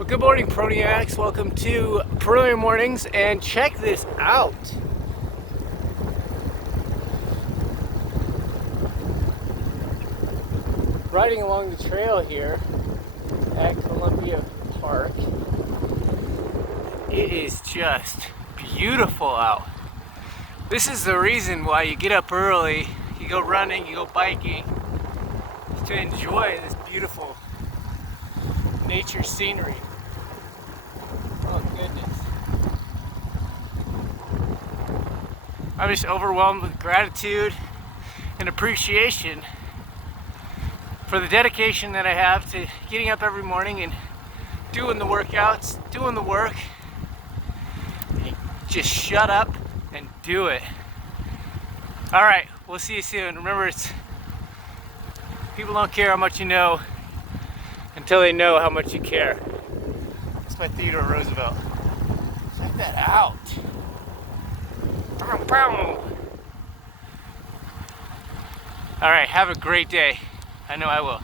Well, good morning, Proniacs. Welcome to Preliminary Mornings, and check this out. Riding along the trail here at Columbia Park, it is just beautiful out. This is the reason why you get up early, you go running, you go biking, to enjoy this beautiful nature scenery. Oh goodness. I'm just overwhelmed with gratitude and appreciation for the dedication that I have to getting up every morning and doing the workouts, doing the work. Just shut up and do it. All right, we'll see you soon. Remember, people don't care how much you know until they know how much you care. That's by Theodore Roosevelt. Check that out. All right, have a great day. I know I will.